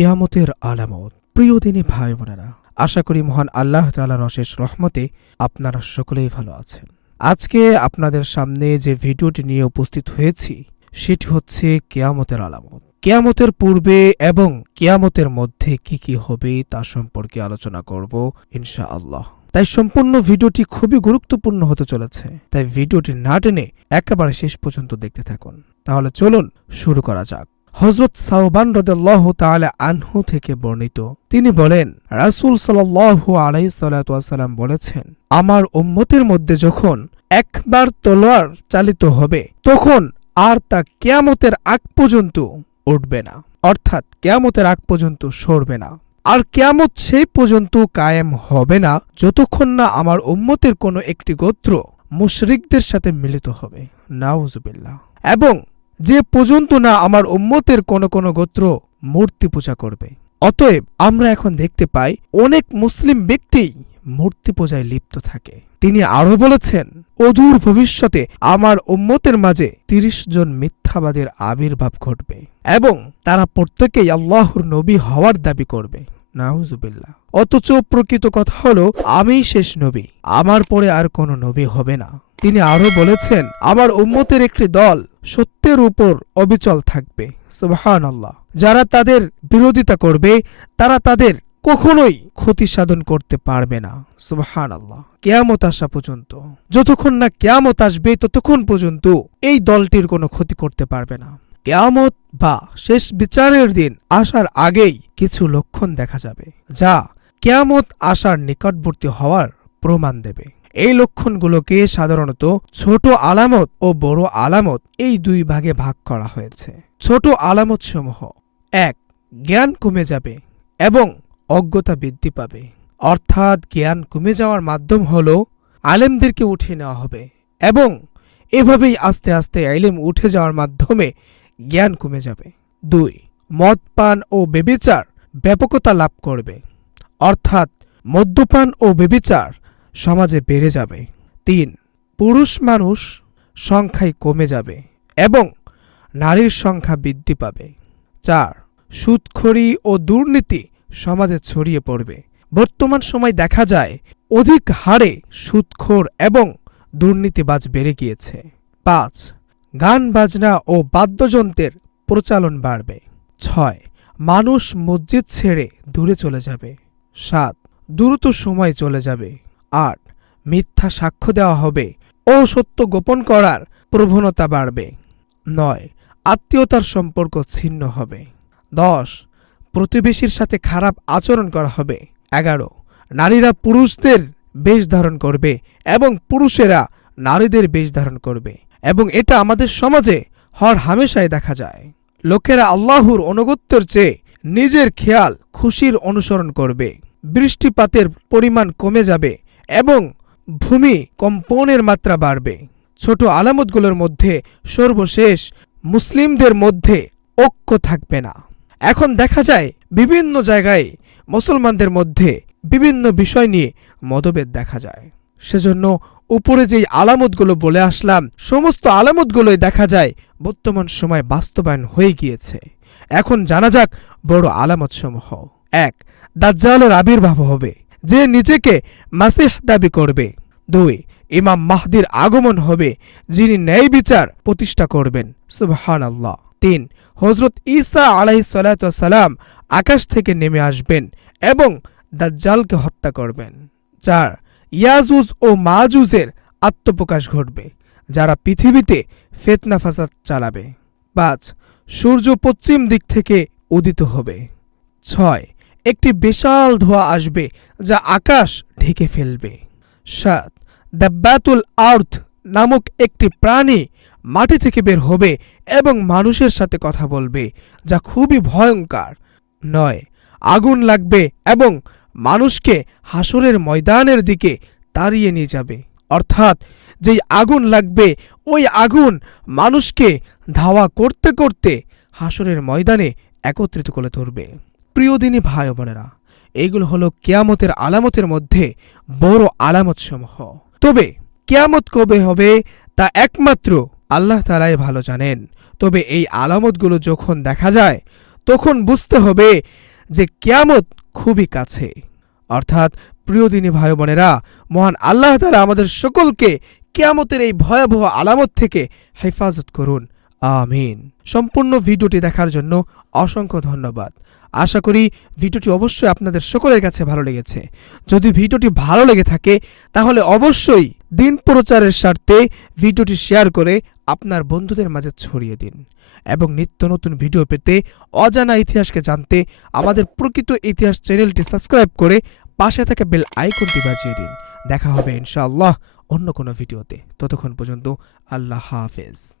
কেয়ামতের আলামত। প্রিয় দিনী ভাই বোনেরা, আশা করি মহান আল্লাহ তালার অশেষ রহমতে আপনারা সকলেই ভালো আছেন। আজকে আপনাদের সামনে যে ভিডিওটি নিয়ে উপস্থিত হয়েছি, সেটি হচ্ছে কেয়ামতের আলামত। কেয়ামতের পূর্বে এবং কেয়ামতের মধ্যে কি কি হবে তা সম্পর্কে আলোচনা করব ইনশা আল্লাহ তাই সম্পূর্ণ ভিডিওটি খুবই গুরুত্বপূর্ণ হতে চলেছে। তাই ভিডিওটি না টেনে একেবারে শেষ পর্যন্ত দেখতে থাকুন। তাহলে চলুন শুরু করা যাক। হজরত সাহবান রদাল্লাহ তাআলা আনহু থেকে বর্ণিত। তিনি বলেন, রাসূল সাল্লাল্লাহু আলাইহি সাল্লাম বলেছেন, আমার উম্মতের মধ্যে যখন একবার তলোয়ার চালিত হবে, তখন আর তা কেয়ামতের আগ পর্যন্ত উঠবে না, অর্থাৎ কেয়ামতের আগ পর্যন্ত সরবে না। আর কেয়ামত সেই পর্যন্ত কায়েম হবে না, যতক্ষণ না আমার উম্মতের কোনো একটি গোত্র মুশরিকদের সাথে মিলিত হবে। নাউজুবিল্লাহ। এবং যে পর্যন্ত না আমার উম্মতের কোনো কোনো গোত্র মূর্তি পূজা করবে। অতএব আমরা এখন দেখতে পাই অনেক মুসলিম ব্যক্তি মূর্তি পূজায় লিপ্ত থাকে। তিনি আরও বলেছেন, অদূর ভবিষ্যতে আমার উম্মতের মাঝে তিরিশ জন মিথ্যাবাদের আবির্ভাব ঘটবে এবং তারা প্রত্যেকেই আল্লাহর নবী হওয়ার দাবি করবে। নাউজুবিল্লাহ। অথচ প্রকৃত কথা হলো, আমিই শেষ নবী, আমার পরে আর কোনো নবী হবে না। তিনি আরও বলেছেন আমার উম্মতের একটি দল সত্যের উপর অবিচল থাকবে। সুবহান আল্লাহ যারা তাদের বিরোধিতা করবে, তারা তাদের কখনোই ক্ষতি সাধন করতে পারবে না। সুবহান আল্লাহ কেয়ামত আসা পর্যন্ত। যতক্ষণ না কেয়ামত আসবে, ততক্ষণ পর্যন্ত এই দলটির কোনো ক্ষতি করতে পারবে না। কেয়ামত বা শেষ বিচারের দিন আসার আগেই কিছু লক্ষণ দেখা যাবে, যা কেয়ামত আসার নিকটবর্তী হওয়ার প্রমাণ দেবে। এই লক্ষণগুলোকে সাধারণত ছোট আলামত ও বড় আলামত এই দুই ভাগে ভাগ করা হয়েছে। ছোট আলামত সমূহ এক, জ্ঞান কমে যাবে এবং অজ্ঞতা বৃদ্ধি পাবে। অর্থাৎ জ্ঞান কমে যাওয়ার মাধ্যম হল আলেমদেরকে উঠিয়ে নেওয়া হবে এবং এভাবেই আস্তে আস্তে আইলেম উঠে যাওয়ার মাধ্যমে জ্ঞান কমে যাবে। দুই মদ পান ও বেবিচার ব্যাপকতা লাভ করবে। অর্থাৎ মদ্যপান ও বেবিচার সমাজে বেড়ে যাবে। তিন, পুরুষ মানুষ সংখ্যায় কমে যাবে এবং নারীর সংখ্যা বৃদ্ধি পাবে। চার সুদখড়ি ও দুর্নীতি সমাজে ছড়িয়ে পড়বে। বর্তমান সময় দেখা যায় অধিক হারে সুদখোর এবং দুর্নীতিবাজ বেড়ে গিয়েছে। পাঁচ, গান বাজনা ও বাদ্যযন্ত্রের প্রচলন বাড়বে। ছয়, মানুষ মসজিদ ছেড়ে দূরে চলে যাবে। সাত, দ্রুত সময় চলে যাবে। আট মিথ্যা সাক্ষ্য দেওয়া হবে ও সত্য গোপন করার প্রবণতা বাড়বে। নয়, আত্মীয়তার সম্পর্ক ছিন্ন হবে। দশ, প্রতিবেশীর সাথে খারাপ আচরণ করা হবে। এগারো, নারীরা পুরুষদের বেশ ধারণ করবে এবং পুরুষেরা নারীদের বেশ ধারণ করবে এবং এটা আমাদের সমাজে হর হামেশায় দেখা যায়। লোকেরা আল্লাহর অনুগত্যের চেয়ে নিজের খেয়াল খুশির অনুসরণ করবে। বৃষ্টিপাতের পরিমাণ কমে যাবে এবং ভূমি কম্পনের মাত্রা বাড়বে। ছোট আলামতগুলোর মধ্যে সর্বশেষ মুসলিমদের মধ্যে ঐক্য থাকবে না। এখন দেখা যায়, বিভিন্ন জায়গায় মুসলমানদের মধ্যে বিভিন্ন বিষয় নিয়ে মতভেদ দেখা যায়। সেজন্য উপরে যেই আলামতগুলো বলে আসলাম, সমস্ত আলামতগুলোই দেখা যায় বর্তমান সময় বাস্তবায়ন হয়ে গিয়েছে। এখন জানা যাক বড় আলামতসমূহ। এক, দাজ্জালের আবির্ভাব হবে। যে নিজেকে মাসিহ দাবি করবে। দুই, ইমাম মাহদির আগমন হবে যিনি ন্যায় বিচার প্রতিষ্ঠা করবেন। সুবহান আল্লাহ তিন হজরত ঈসা আলাহি সালাম আকাশ থেকে নেমে আসবেন এবং দাজ্জালকে হত্যা করবেন। চার, ইয়াজুজ ও মাজুজের আত্মপ্রকাশ ঘটবে, যারা পৃথিবীতে ফেতনা ফাসাদ চালাবে। পাঁচ, সূর্য পশ্চিম দিক থেকে উদিত হবে। ছয় একটি বিশাল ধোঁয়া আসবে যা আকাশ ঢেকে ফেলবে। সাত দাব্বাতুল আর্থ নামক একটি প্রাণী মাটি থেকে বের হবে এবং মানুষের সাথে কথা বলবে, যা খুবই ভয়ঙ্কর। নয়, আগুন লাগবে এবং মানুষকে হাসরের ময়দানের দিকে তাড়িয়ে নিয়ে যাবে। অর্থাৎ, যেই আগুন লাগবে, ওই আগুন মানুষকে ধাওয়া করতে করতে হাসরের ময়দানে একত্রিত করে ধরবে। প্রিয়দিনী ভাই বোনেরা, এইগুলো হলো কেয়ামতের আলামতের মধ্যে বড় আলামতসমূহ। তবে কেয়ামত কবে হবে তা একমাত্র আল্লাহ তালাই ভালো জানেন। তবে এই আলামতগুলো যখন দেখা যায়, তখন বুঝতে হবে যে কেয়ামত খুবই কাছে। অর্থাৎ প্রিয় দিনী ভাই বোনেরা, মহান আল্লাহ তাআলা আমাদের সকলকে কেয়ামতের এই ভয়াবহ আলামত থেকে হেফাজত করুন। আমিন। সম্পূর্ণ ভিডিওটি দেখার জন্য অসংখ্য ধন্যবাদ। আশা করি ভিডিওটি অবশ্যই আপনাদের সকলের কাছে ভালো লেগেছে। যদি ভিডিওটি ভালো লেগে থাকে, তাহলে অবশ্যই দিন প্রচারের স্বার্থে ভিডিওটি শেয়ার করে আপনার বন্ধুদের মাঝে ছড়িয়ে দিন এবং নিত্য নতুন ভিডিও পেতে অজানা ইতিহাসকে জানতে আমাদের প্রকৃত ইতিহাস চ্যানেলটি সাবস্ক্রাইব করে পাশে থাকা বেল আইকনটি বাজিয়ে দিন। দেখা হবে ইনশাআল্লাহ অন্য কোনো ভিডিওতে। ততক্ষণ পর্যন্ত আল্লাহ হাফেজ।